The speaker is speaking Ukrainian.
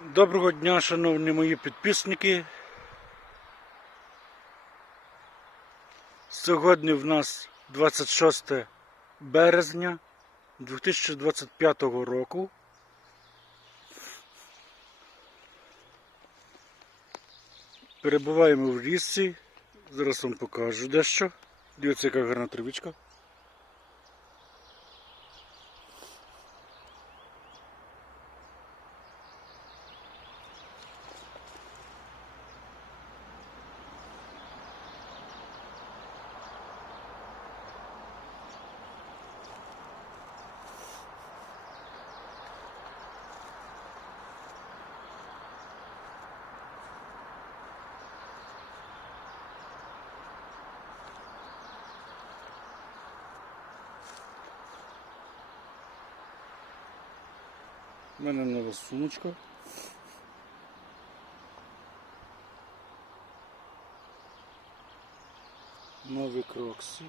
Доброго дня, шановні мої підписники. Сьогодні в нас 26 березня 2025 року. Перебуваємо в лісі. Зараз вам покажу дещо. Дивіться, яка гарна травичка. У мене нова сумочка. Нові крокси.